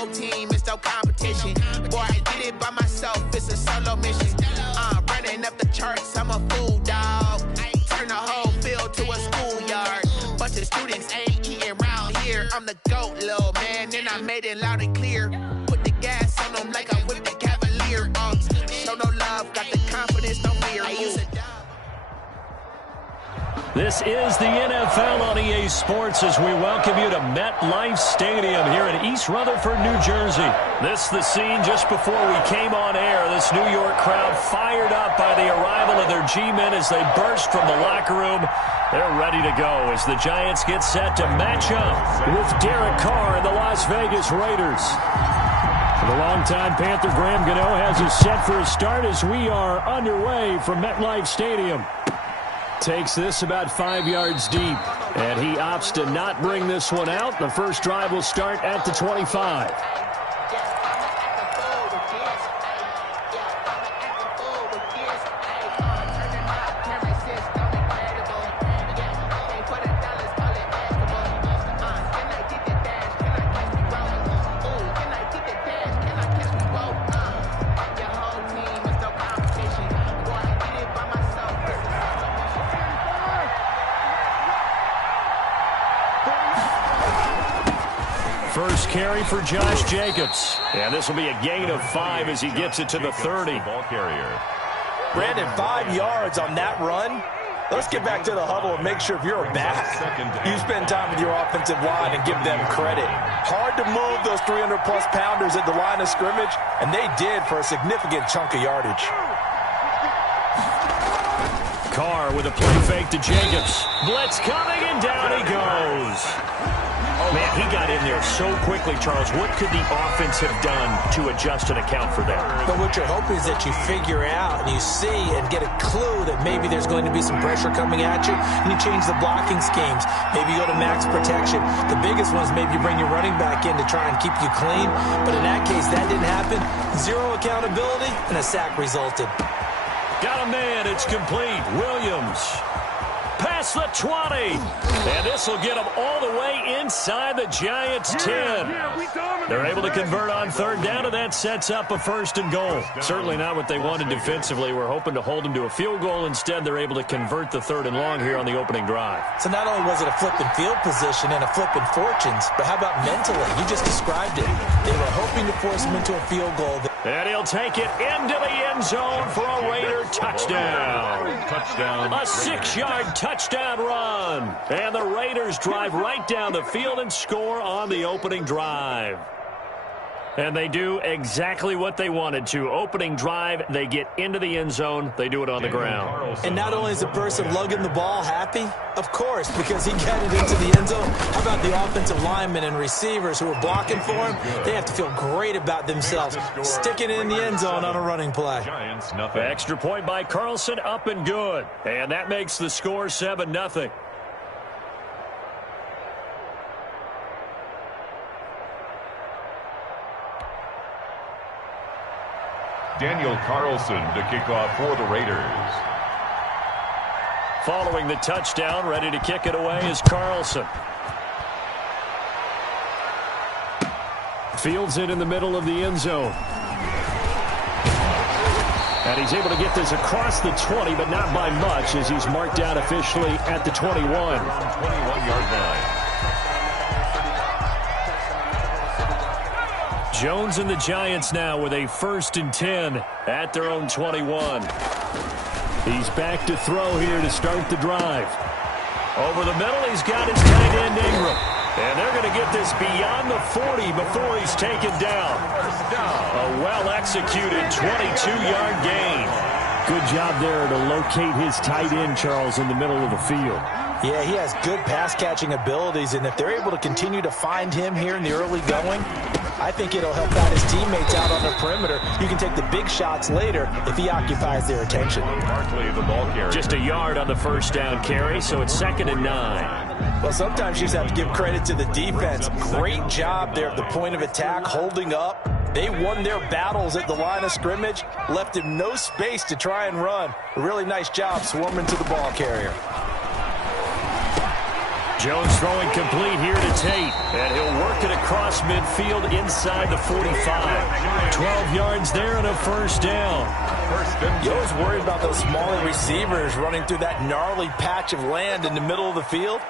whole team, it's no competition. Boy, I did it by myself, it's a solo mission. I'm running up the charts, I'm a fool, dog. Turn the whole field to a schoolyard. Bunch of students ain't eating round here. I'm the GOAT, little man, and I made it loud and clear. Put the gas on them like I'm with the Cavalier. Show no love, got the confidence, no fear. This is the NFL on EA Sports as we welcome you to MetLife Stadium here in East Rutherford, New Jersey. This is the scene just before we came on air. This New York crowd fired up by the arrival of their G-men as they burst from the locker room. They're ready to go as the Giants get set to match up with Derek Carr and the Las Vegas Raiders. The longtime Panther Graham Gano has us set for a start as we are underway from MetLife Stadium. Takes this about 5 yards deep, and he opts to not bring this one out. The first drive will start at the 25. First carry for Josh Jacobs. And this will be a gain of 5 as he gets it to the 30. Ball carrier. Brandon, 5 yards on that run. Let's get back to the huddle and make sure if you're a back, you spend time with your offensive line and give them credit. Hard to move those 300-plus pounders at the line of scrimmage, and they did for a significant chunk of yardage. Carr with a play fake to Jacobs. Blitz coming, and down he goes. Man, he got in there so quickly, Charles. What could the offense have done to adjust and account for that? But what you're hoping is that you figure out and you see and get a clue that maybe there's going to be some pressure coming at you, and you change the blocking schemes. Maybe you go to max protection. The biggest one is maybe you bring your running back in to try and keep you clean. But in that case, that didn't happen. Zero accountability, and a sack resulted. Got a man. It's complete. Williams. Past the 20. And this will get them all the way inside the Giants' 10. They're able to convert on third down, and that sets up a first and goal. Certainly not what they wanted defensively. We're hoping to hold them to a field goal. Instead, they're able to convert the third and long here on the opening drive. So not only was it a flipping field position and a flipping fortunes, but how about mentally? You just described it. They were hoping to force them into a field goal. And he'll take it into the end zone for a Raider touchdown. A 6-yard touchdown run. And the Raiders drive right down the field and score on the opening drive. And they do exactly what they wanted to. Opening drive, they get into the end zone. They do it on the ground. And not only is the person lugging the ball happy, of course, because he got it into the end zone. How about the offensive linemen and receivers who are blocking for him? They have to feel great about themselves, sticking it in the end zone on a running play. Extra point by Carlson, up and good. And that makes the score 7-0. Daniel Carlson to kick off for the Raiders. Following the touchdown, ready to kick it away is Carlson. Fields it in the middle of the end zone. And he's able to get this across the 20, but not by much as he's marked down officially at the 21. 21-yard line. Jones and the Giants now with a 1st and 10 at their own 21. He's back to throw here to start the drive. Over the middle, he's got his tight end Ingram. And they're going to get this beyond the 40 before he's taken down. A well-executed 22-yard gain. Good job there to locate his tight end, Charles, in the middle of the field. Yeah, he has good pass-catching abilities, and if they're able to continue to find him here in the early going, I think it'll help out his teammates out on the perimeter. You can take the big shots later if he occupies their attention. Barkley, the ball carrier. Just a yard on the first down carry, so it's 2nd and 9. Well, sometimes you just have to give credit to the defense. Great job there at the point of attack, holding up. They won their battles at the line of scrimmage, left him no space to try and run. A really nice job swarming to the ball carrier. Jones throwing complete here to Tate. And he'll work it across midfield inside the 45. 12 yards there and a first down. You always worried about those smaller receivers running through that gnarly patch of land in the middle of the field.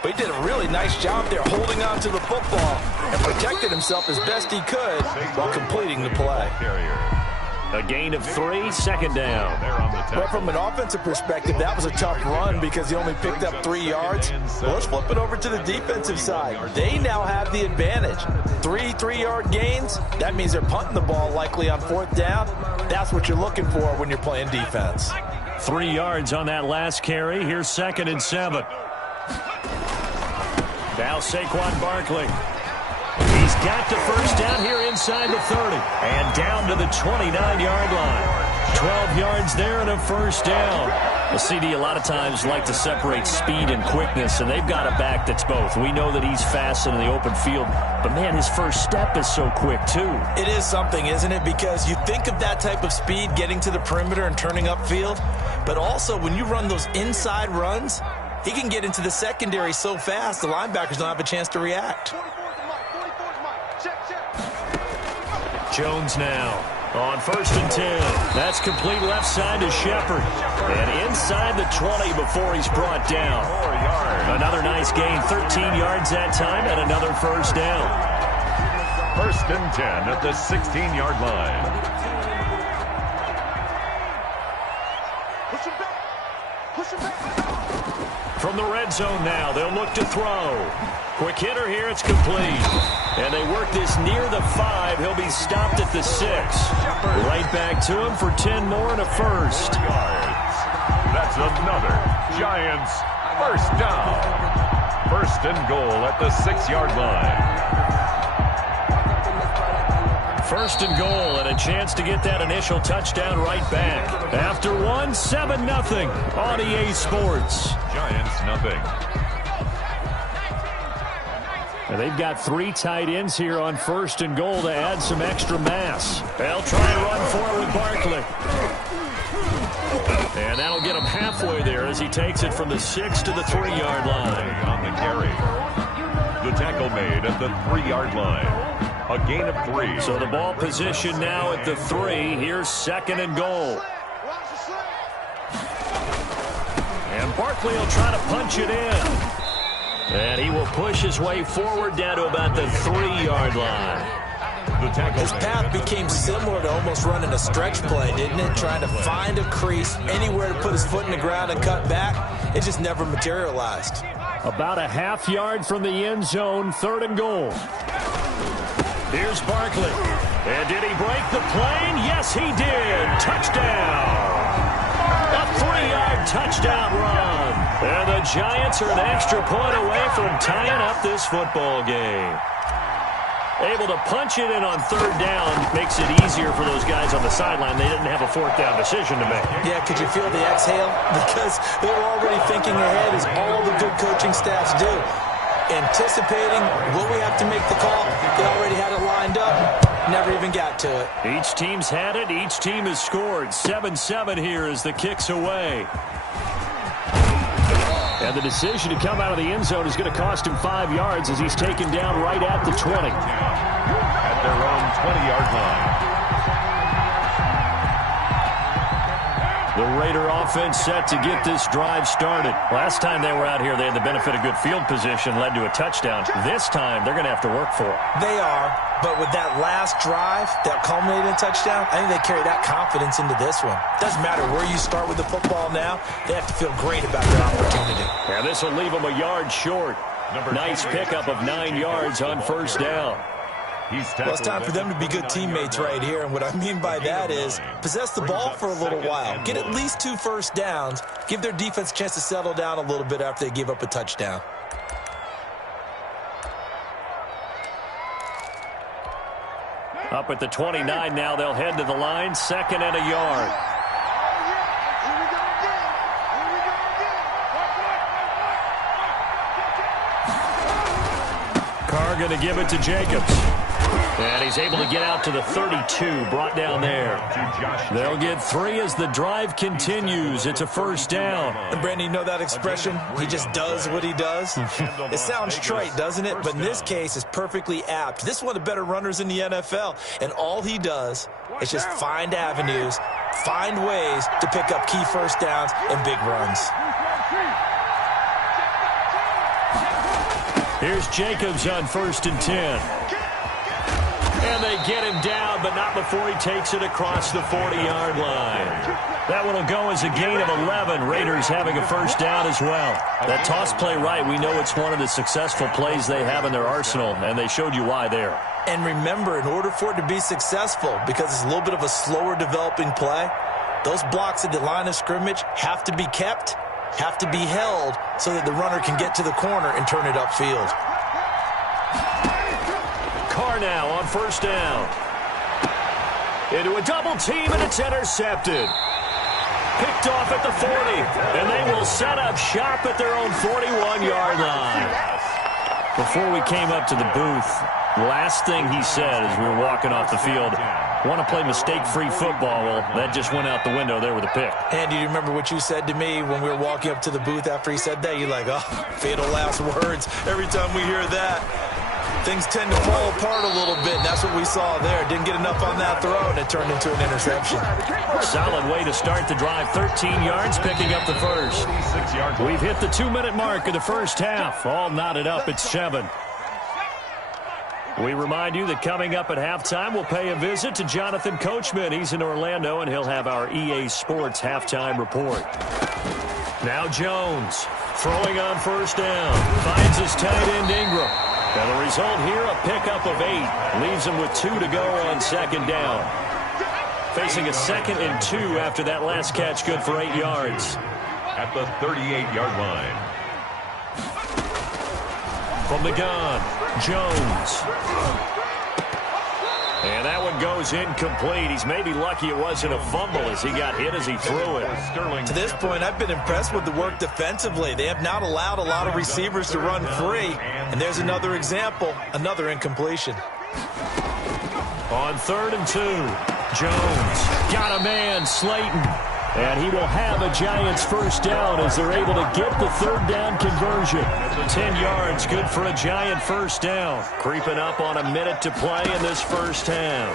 But he did a really nice job there holding on to the football and protected himself as best he could while completing the play. A gain of 3, second down. Well, from an offensive perspective, that was a tough run because he only picked up 3 yards. Well, let's flip it over to the defensive side. They now have the advantage. 3 3-yard gains, that means they're punting the ball likely on 4th down. That's what you're looking for when you're playing defense. 3 yards on that last carry. Here's 2nd and 7. Now Saquon Barkley. He's got the first down here inside the 30. And down to the 29-yard line. 12 yards there and a first down. The CD a lot of times like to separate speed and quickness, and they've got a back that's both. We know that he's fast in the open field, but, man, his first step is so quick, too. It is something, isn't it? Because you think of that type of speed getting to the perimeter and turning upfield, but also when you run those inside runs, he can get into the secondary so fast the linebackers don't have a chance to react. Jones now on 1st and 10. That's complete left side to Shepard. And inside the 20 before he's brought down. Another nice gain, 13 yards that time, and another first down. 1st and 10 at the 16-yard line. From the red zone now, they'll look to throw. Quick hitter here, it's complete. And they work this near the 5. He'll be stopped at the 6. Right back to him for 10 more and a first. That's another Giants first down. 1st and goal at the 6-yard line. 1st and goal and a chance to get that initial touchdown right back. After 1, 7-0 on EA Sports. Giants nothing. And they've got 3 tight ends here on 1st and goal to add some extra mass. They'll try and run for it with Barkley. And that'll get him halfway there as he takes it from the 6 to the 3-yard line. On the carry. The tackle made at the 3-yard line. A gain of 3. So the ball position now at the 3. Here's 2nd and goal. And Barkley will try to punch it in. And he will push his way forward down to about the 3-yard line. His path became similar to almost running a stretch play, didn't it? Trying to find a crease, anywhere to put his foot in the ground and cut back. It just never materialized. About a half yard from the end zone, 3rd and goal. Here's Barkley. And did he break the plane? Yes, he did. Touchdown. A 3-yard touchdown run. And the Giants are an extra point away from tying up this football game. Able to punch it in on 3rd down makes it easier for those guys on the sideline. They didn't have a 4th down decision to make. Yeah, could you feel the exhale? Because they were already thinking ahead, as all the good coaching staffs do. Anticipating, will we have to make the call? They already had it lined up. Never even got to it. Each team's had it. Each team has scored. 7-7 here as the kick's away. And the decision to come out of the end zone is going to cost him 5 yards as he's taken down right at the 20. At their own 20-yard line. The Raider offense set to get this drive started. Last time they were out here, they had the benefit of good field position, led to a touchdown. This time, they're going to have to work for it. They are, but with that last drive that culminated in a touchdown, I think they carry that confidence into this one. Doesn't matter where you start with the football now, they have to feel great about their opportunity. And this will leave them a yard short. Nice pickup of 9 yards on 1st down. Well, it's time for them to be good teammates right here, and what I mean by that is possess the ball for a little while, get at least 2 first downs, give their defense a chance to settle down a little bit after they give up a touchdown. Up at the 29 now, they'll head to the line, 2nd and a yard. Carr going to give it to Jacobs. And he's able to get out to the 32, brought down there. They'll get 3 as the drive continues. It's a first down. And Brandon, you know that expression? He just does what he does. It sounds trite, doesn't it? But in this case, it's perfectly apt. This is one of the better runners in the NFL. And all he does is just find avenues, find ways to pick up key first downs and big runs. Here's Jacobs on 1st and 10. And they get him down, but not before he takes it across the 40-yard line. That one will go as a gain of 11. Raiders having a first down as well. That toss play right, we know it's one of the successful plays they have in their arsenal, and they showed you why there. And remember, in order for it to be successful, because it's a little bit of a slower developing play, those blocks at the line of scrimmage have to be kept, have to be held, so that the runner can get to the corner and turn it upfield. Carr now on first down. Into a double team, and it's intercepted. Picked off at the 40, and they will set up shop at their own 41-yard line. Before we came up to the booth, last thing he said as we were walking off the field, want to play mistake-free football. Well, that just went out the window there with a pick. And do you remember what you said to me when we were walking up to the booth after he said that? You're like, oh, fatal last words. Every time we hear that, things tend to fall apart a little bit, and that's what we saw there. Didn't get enough on that throw, and it turned into an interception. Solid way to start the drive. 13 yards, picking up the first. We've hit the 2-minute mark of the first half. All knotted up at 7. We remind you that coming up at halftime, we'll pay a visit to Jonathan Coachman. He's in Orlando, and he'll have our EA Sports halftime report. Now Jones, throwing on first down. Finds his tight end Ingram. And the result here, a pickup of 8. Leaves him with 2 to go on second down. Facing a 2nd and 2 after that last catch, good for 8 yards. At the 38-yard line. From the gun, Jones. And that one goes incomplete. He's maybe lucky it wasn't a fumble as he got hit as he threw it. To this point, I've been impressed with the work defensively. They have not allowed a lot of receivers to run free. And there's another example, another incompletion. On 3rd and 2, Jones got a man, Slayton. And he will have a Giants first down as they're able to get the 3rd down conversion. 10 yards, good for a Giant first down. Creeping up on a minute to play in this first half.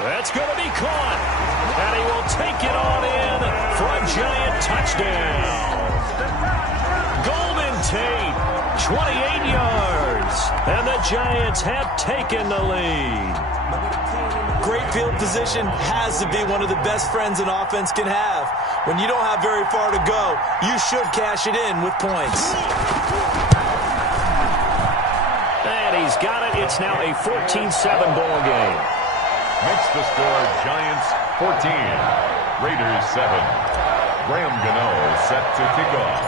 That's going to be caught. And he will take it on in for a Giant touchdown. Golden Tate, 28 yards. And the Giants have taken the lead. Great field position has to be one of the best friends an offense can have. When you don't have very far to go, you should cash it in with points. And he's got it. It's now a 14-7 ball game. Makes the score Giants 14, Raiders 7. Graham Gano set to kick off.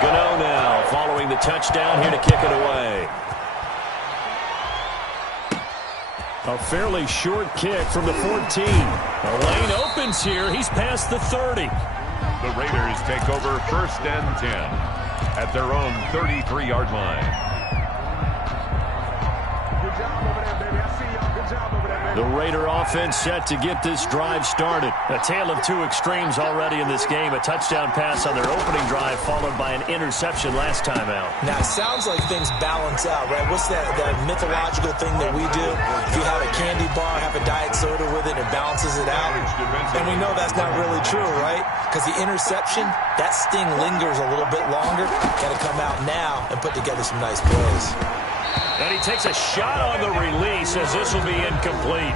Gano now following the touchdown here to kick it away. A fairly short kick from the 14. The lane opens here. He's past the 30. The Raiders take over 1st and 10 at their own 33-yard line. The Raider offense set to get this drive started. A tale of 2 extremes already in this game. A touchdown pass on their opening drive followed by an interception last time out. Now, it sounds like things balance out, right? What's that mythological thing that we do? If you have a candy bar, have a diet soda with it, it balances it out. And we know that's not really true, right? Because the interception, that sting lingers a little bit longer. Got to come out now and put together some nice plays. And he takes a shot on the release as this will be incomplete.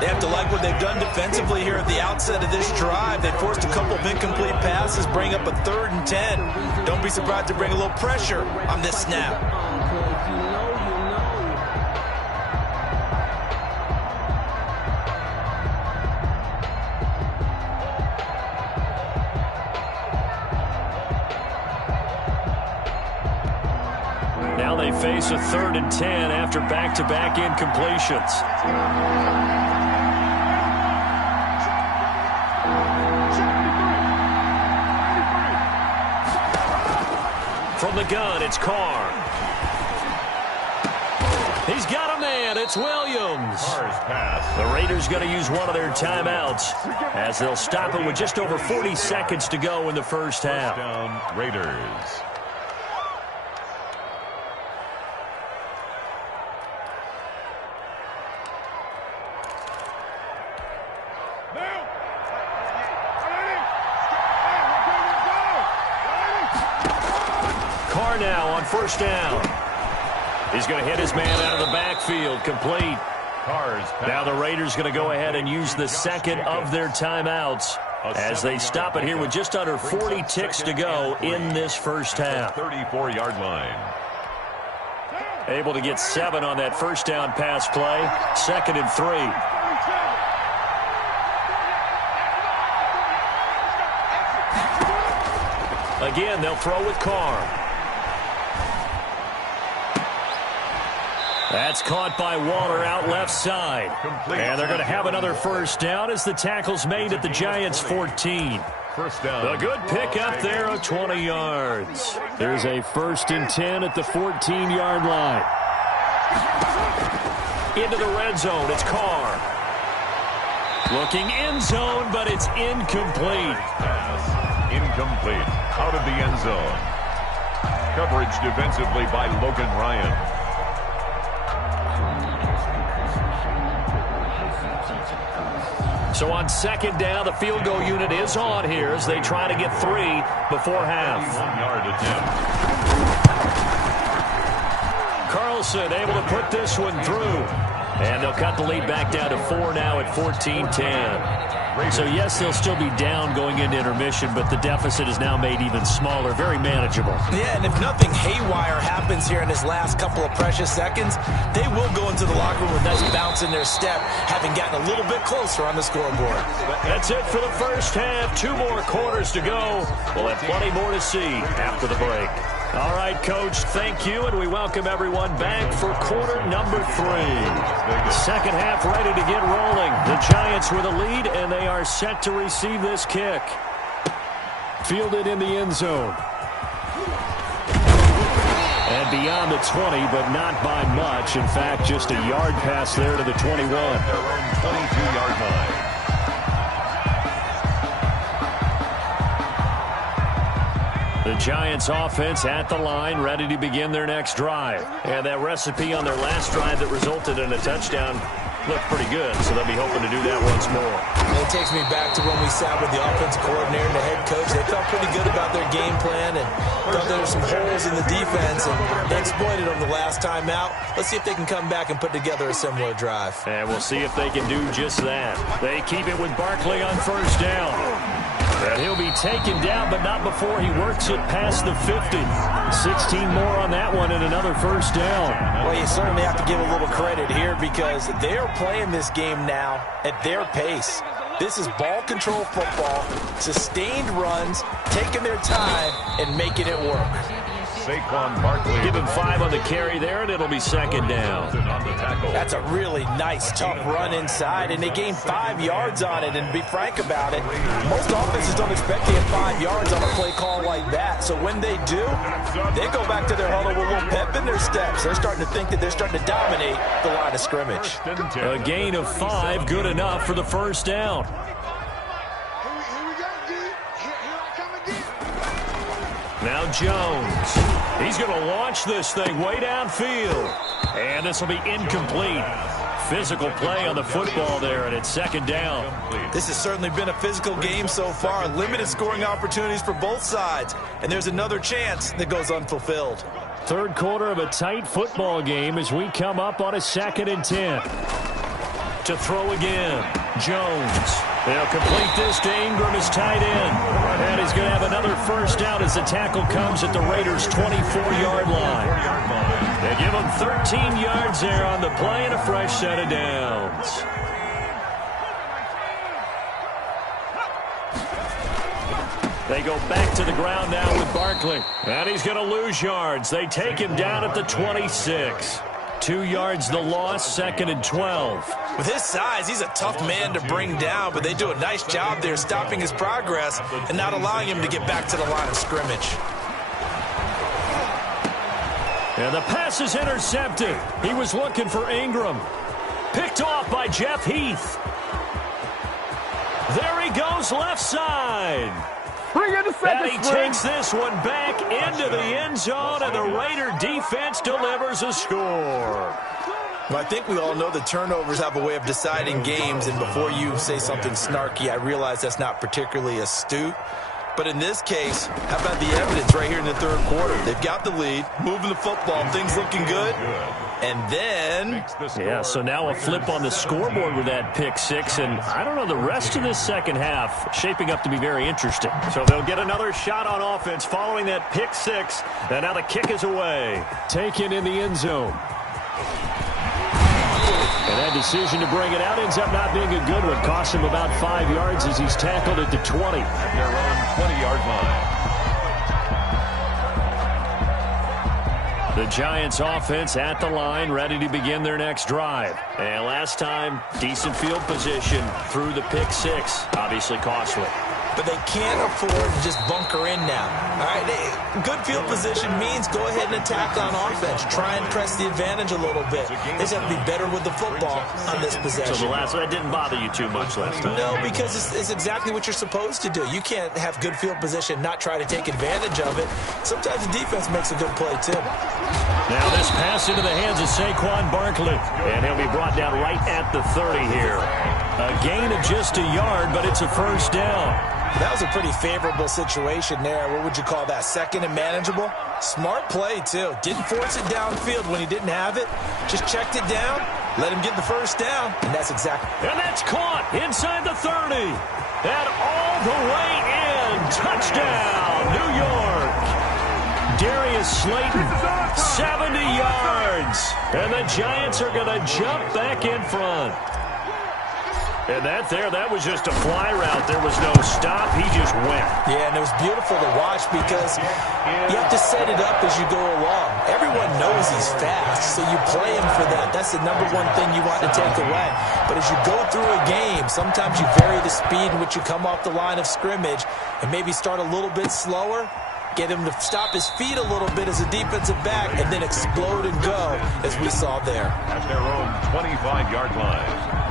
They have to like what they've done defensively here at the outset of this drive. They forced a couple of incomplete passes, bring up a 3rd and 10. Don't be surprised to bring a little pressure on this snap. Now they face a 3rd and 10 after back-to-back incompletions. From the gun, it's Carr. He's got a man. It's Williams. Pass. The Raiders going to use one of their timeouts as they'll stop it with just over 40 seconds to go in the first half. First down, Raiders. Carr now on first down. He's going to hit his man out of the backfield, complete. Now the Raiders going to go ahead and use the second of their timeouts as they stop it here with just under 40 ticks to go in this first half. 34-yard line. Able to get 7 on that first down pass play. 2nd and 3. Again, they'll throw with Carr. That's caught by Waller out left side. And they're going to have another first down as the tackle's made at the Giants' 14. First down. A good pick up there of 20 yards. There's a 1st and 10 at the 14-yard line. Into the red zone, it's Carr. Looking end zone, but it's incomplete. Pass. Incomplete. Out of the end zone. Coverage defensively by Logan Ryan. So on 2nd down, the field goal unit is on here as they try to get 3 before half. 1-yard attempt. Carlson able to put this one through. And they'll cut the lead back down to 4 now at 14-10. So, yes, they'll still be down going into intermission, but the deficit is now made even smaller, very manageable. Yeah, and if nothing haywire happens here in his last couple of precious seconds, they will go into the locker room with a nice bounce in their step, having gotten a little bit closer on the scoreboard. That's it for the first half. 2 more quarters to go. We'll have plenty more to see after the break. All right, Coach, thank you, and we welcome everyone back for quarter number 3. Second half ready to get rolling. The Giants with a lead, and they are set to receive this kick. Fielded in the end zone. And beyond the 20, but not by much. In fact, just a yard pass there to the 21. Their own 22-yard line. The Giants offense at the line, ready to begin their next drive. And that recipe on their last drive that resulted in a touchdown looked pretty good, so they'll be hoping to do that once more. It takes me back to when we sat with the offensive coordinator and the head coach. They felt pretty good about their game plan and thought there were some holes in the defense, and they exploited them the last time out. Let's see if they can come back and put together a similar drive. And we'll see if they can do just that. They keep it with Barkley on first down. And he'll be taken down, but not before he works it past the 50. 16 more on that one and another first down. Well, you certainly have to give a little credit here because they're playing this game now at their pace. This is ball control football, sustained runs, taking their time, and making it work. Saquon Barkley. Give him 5 on the carry there, and it'll be second down. That's a really nice, tough run inside, and they gained 5 yards on it. And to be frank about it, most offenses don't expect to get 5 yards on a play call like that. So when they do, they go back to their huddle with a little pep in their steps. They're starting to think that they're starting to dominate the line of scrimmage. A gain of 5, good enough for the first down. Now Jones. He's going to launch this thing way downfield. And this will be incomplete. Physical play on the football there, and it's second down. This has certainly been a physical game so far. Limited scoring opportunities for both sides. And there's another chance that goes unfulfilled. Third quarter of a tight football game as we come up on a 2nd and 10. To throw again. Jones. They'll complete this to Ingram as tight end. And he's going to have another first down as the tackle comes at the Raiders' 24-yard line. They give him 13 yards there on the play and a fresh set of downs. They go back to the ground now with Barkley. And he's going to lose yards. They take him down at the 26. 2 yards the loss, 2nd and 12. With his size, he's a tough man to bring down, but they do a nice job there stopping his progress and not allowing him to get back to the line of scrimmage. And the pass is intercepted. He was looking for Ingram. Picked off by Jeff Heath. There he goes left side. And he takes this one back into the end zone, and the Raider defense delivers a score. Well, I think we all know that turnovers have a way of deciding games, and before you say something snarky, I realize that's not particularly astute. But in this case, how about the evidence right here in the third quarter? They've got the lead, moving the football, things looking good. And then... Yeah, so now a flip on the scoreboard with that pick six. And I don't know, the rest of this second half shaping up to be very interesting. So they'll get another shot on offense following that pick six. And now the kick is away. Taken in the end zone. And that decision to bring it out ends up not being a good one. Costs him about 5 yards as he's tackled at the 20. At their own 20-yard line. The Giants offense at the line, ready to begin their next drive. And last time, decent field position through the pick six. Obviously costly. But they can't afford to just bunker in now. All right, good field position means go ahead and attack on offense. Try and press the advantage a little bit. They just have to be better with the football on this possession. So that didn't bother you too much last time? No, because it's exactly what you're supposed to do. You can't have good field position, not try to take advantage of it. Sometimes the defense makes a good play, too. Now this pass into the hands of Saquon Barkley. And he'll be brought down right at the 30 here. A gain of just a yard, but it's a first down. That was a pretty favorable situation there. What would you call that? Second and manageable? Smart play, too. Didn't force it downfield when he didn't have it. Just checked it down, let him get the first down, and that's exactly. And that's caught inside the 30. And all the way in. Touchdown, New York. Darius Slayton, 70 yards. And the Giants are going to jump back in front. And that was just a fly route. There was no stop. He just went. Yeah, and it was beautiful to watch because you have to set it up as you go along. Everyone knows he's fast, so you play him for that. That's the number one thing you want to take away. But as you go through a game, sometimes you vary the speed in which you come off the line of scrimmage and maybe start a little bit slower, get him to stop his feet a little bit as a defensive back, and then explode and go, as we saw there. At their own 25-yard line.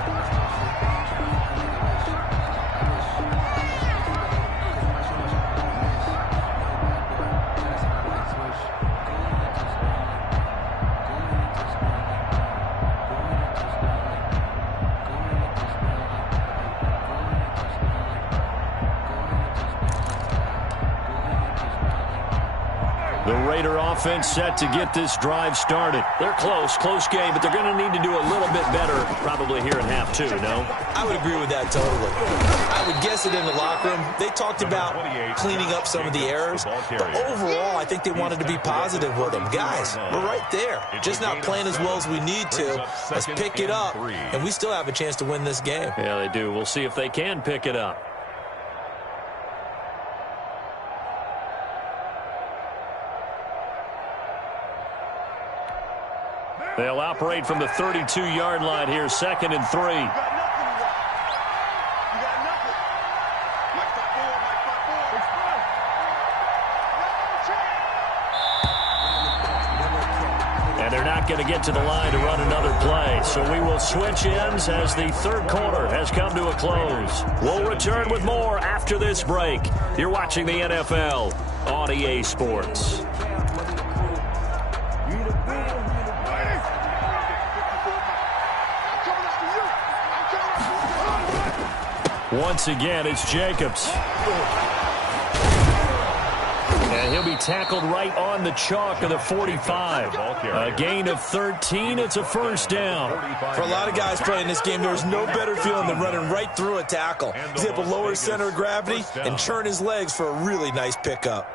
The Raider offense set to get this drive started. They're close game, but they're going to need to do a little bit better probably here in half two, no? I would agree with that totally. I would guess it in the locker room. They talked about cleaning up some of the errors, but overall, I think they wanted to be positive with them. Guys, we're right there. Just not playing as well as we need to. Let's pick it up, and we still have a chance to win this game. Yeah, they do. We'll see if they can pick it up. They'll operate from the 32-yard line here, 2nd and 3. And they're not going to get to the line to run another play. So we will switch ends as the third quarter has come to a close. We'll return with more after this break. You're watching the NFL on EA Sports. Once again, it's Jacobs. And he'll be tackled right on the chalk of the 45. A gain of 13. It's a first down. For a lot of guys playing this game, there's no better feeling than running right through a tackle. He's able to lower his center of gravity and turn his legs for a really nice pickup.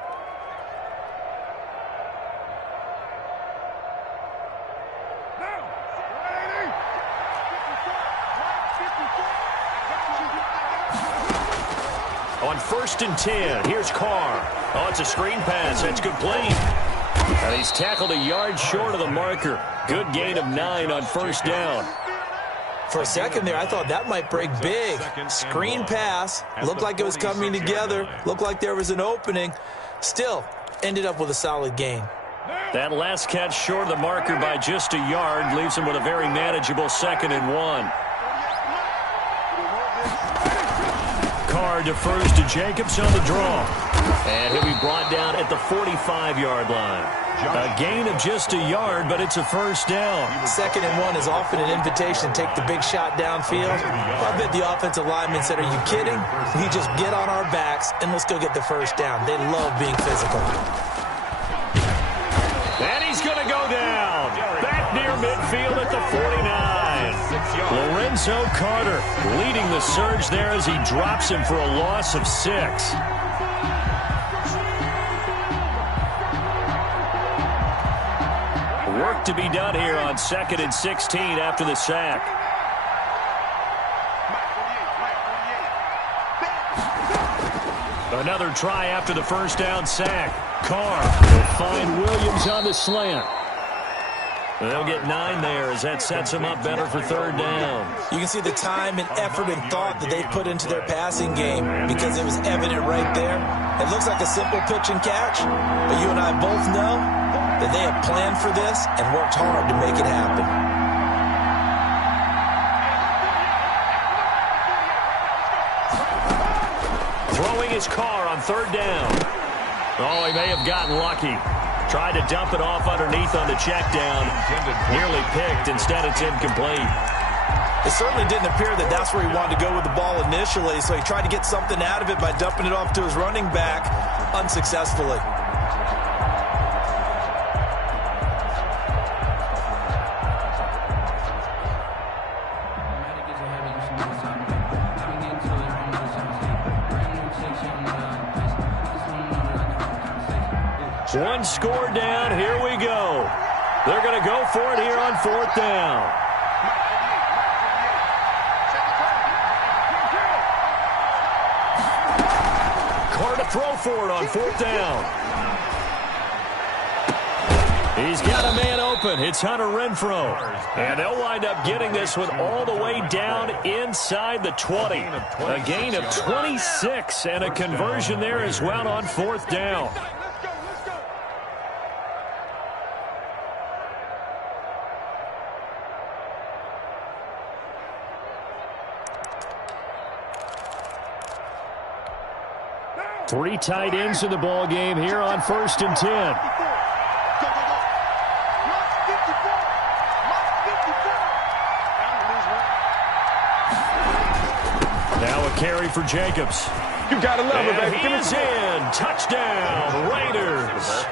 On 1st and 10, here's Carr. Oh, it's a screen pass. That's complete. And he's tackled a yard short of the marker. Good gain of 9 on first down. For a second there, I thought that might break big. Screen pass. Looked like it was coming together. Looked like there was an opening. Still, ended up with a solid gain. That last catch short of the marker by just a yard leaves him with a very manageable 2nd and 1. Carr defers to Jacobs on the draw. And he'll be brought down at the 45-yard line. A gain of just a yard, but it's a first down. 2nd and 1 is often an invitation to take the big shot downfield. I bet the offensive lineman said, "Are you kidding? We just get on our backs and let's go get the first down." They love being physical. And he's going to go down. Back near midfield at the 49. Lorenzo Carter leading the surge there as he drops him for a loss of 6. Work to be done here on 2nd and 16 after the sack. Another try after the first down sack. Carr will find Williams on the slant. They'll get 9 there as that sets them up better for 3rd down. You can see the time and effort and thought that they put into their passing game because it was evident right there. It looks like a simple pitch and catch, but you and I both know that they have planned for this and worked hard to make it happen. Throwing his Carr on 3rd down. Oh, he may have gotten lucky. Tried to dump it off underneath on the check down. Nearly picked. Instead, it's incomplete. It certainly didn't appear that that's where he wanted to go with the ball initially, so he tried to get something out of it by dumping it off to his running back unsuccessfully. One score down. Here we go. They're going to go for it here on 4th down. Carr to throw for it on 4th down. He's got a man open. It's Hunter Renfrow. And they'll wind up getting this one all the way down inside the 20. A gain of 26 and a conversion there as well on 4th down. Three tight ends in the ball game here on 1st and 10. Now a carry for Jacobs. You gotta love it, baby. He is in. Touchdown, Raiders.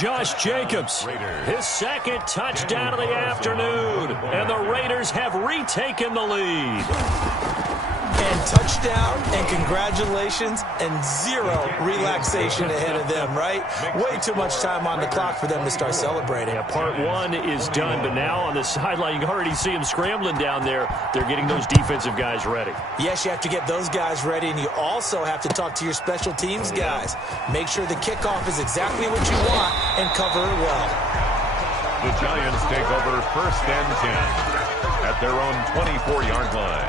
Josh Jacobs, his 2nd touchdown of the afternoon. And the Raiders have retaken the lead. And touchdown and congratulations and 0 relaxation ahead of them, right? Way too much time on the clock for them to start celebrating. Yeah, part 1 is done, but now on the sideline, you can already see them scrambling down there. They're getting those defensive guys ready. Yes, you have to get those guys ready, and you also have to talk to your special teams guys. Make sure the kickoff is exactly what you want and cover it well. The Giants take over 1st and 10 at their own 24-yard line.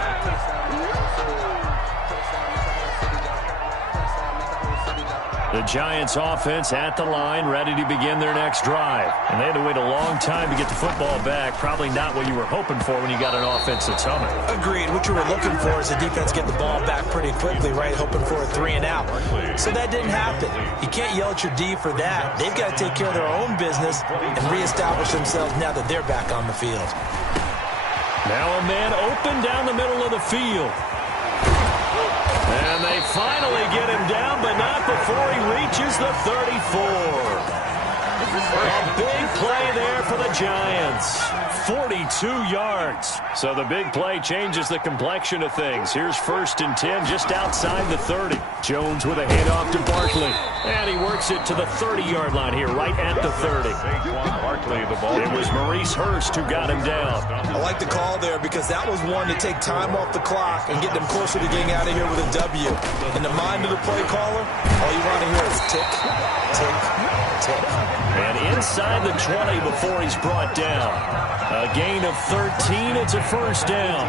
The Giants offense at the line, ready to begin their next drive. And they had to wait a long time to get the football back. Probably not what you were hoping for when you got an offense that's humming. Agreed. What you were looking for is the defense get the ball back pretty quickly, right? Hoping for a 3 and out. So that didn't happen. You can't yell at your D for that. They've got to take care of their own business and reestablish themselves now that they're back on the field. Now a man open down the middle of the field. And they finally get him down, but not before he reaches the 34. A big play there for the Giants. 42 yards. So the big play changes the complexion of things. Here's 1st and 10 just outside the 30. Jones with a handoff to Barkley. And he works it to the 30-yard line here, right at the 30. It was Maurice Hurst who got him down. I like the call there because that was one to take time off the clock and get them closer to getting out of here with a W. In the mind of the play caller, all you want to hear is tick, tick, tick. And inside the 20 before he's brought down. A gain of 13. It's a first down.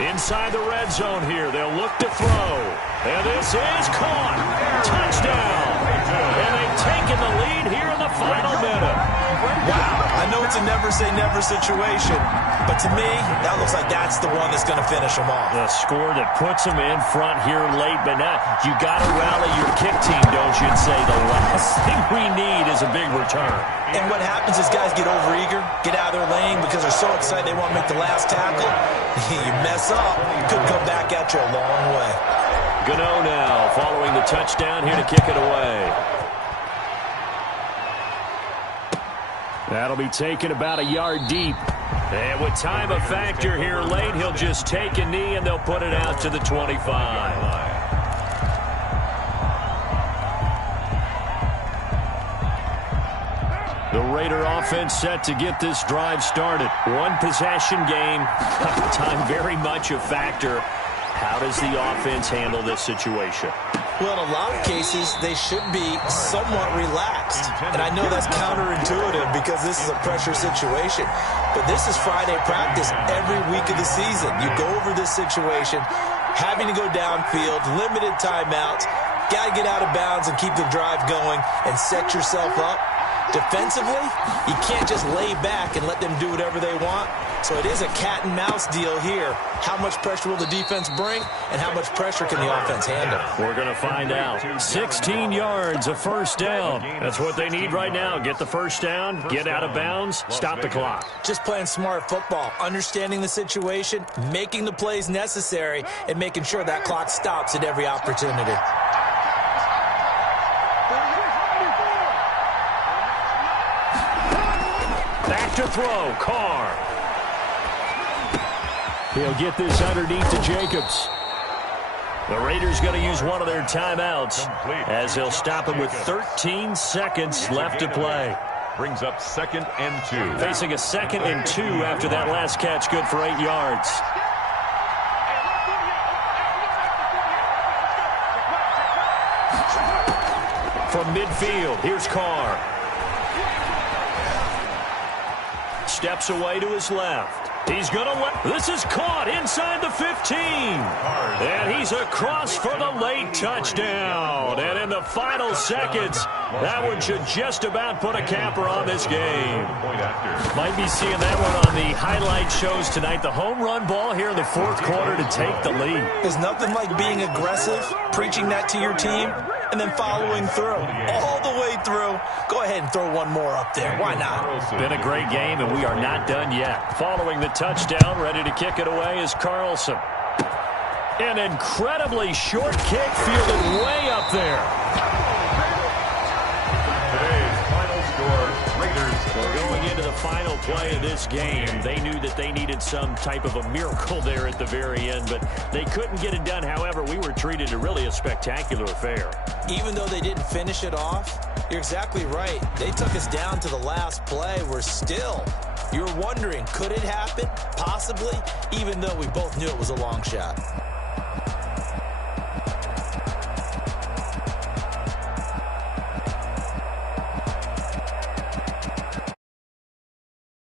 Inside the red zone here. They'll look to throw. And this is caught. Touchdown. And taking the lead here in the final minute. Wow, I know it's a never-say-never situation, but to me, that looks like that's the one that's going to finish them off. The score that puts them in front here late, but now you got to rally your kick team, don't you, and say the last thing we need is a big return. And what happens is guys get overeager, get out of their lane because they're so excited they want to make the last tackle. You mess up, it could come back at you a long way. Gano now following the touchdown here to kick it away. That'll be taken about a yard deep. And with time a factor here late, he'll just take a knee and they'll put it out to the 25. The Raider offense set to get this drive started. One possession game. Time very much a factor. How does the offense handle this situation? Well, in a lot of cases, they should be somewhat relaxed. And I know that's counterintuitive because this is a pressure situation. But this is Friday practice every week of the season. You go over this situation, having to go downfield, limited timeouts, got to get out of bounds and keep the drive going and set yourself up. Defensively, you can't just lay back and let them do whatever they want. So it is a cat and mouse deal here. How much pressure will the defense bring, and how much pressure can the offense handle? We're going to find out. 16 yards, a first down. That's what they need right now. Get the first down, get out of bounds, stop the clock. Just playing smart football, understanding the situation, making the plays necessary, and making sure that clock stops at every opportunity. Back to throw, Carr. He'll get this underneath to Jacobs. The Raiders going to use one of their timeouts as they'll stop him with 13 seconds left to play. Brings up 2nd and 2. Facing a 2nd and 2 after that last catch, good for 8 yards. From midfield, here's Carr. Steps away to his left. He's going to win. This is caught inside the 15. And he's across for the late touchdown. And in the final seconds, that one should just about put a capper on this game. Might be seeing that one on the highlight shows tonight. The home run ball here in the 4th quarter to take the lead. There's nothing like being aggressive, preaching that to your team, and then following through. All the way through. Go ahead and throw one more up there. Why not? Been a great game, and we are not done yet. Following the touchdown, ready to kick it away is Carlson. An incredibly short kick fielded way up there. Today's final score, Raiders. Well, going into the final play of this game, they knew that they needed some type of a miracle there at the very end, but they couldn't get it done. However, we were treated to really a spectacular affair. Even though they didn't finish it off, you're exactly right. They took us down to the last play. We're still, you're wondering, could it happen? Possibly, even though we both knew it was a long shot.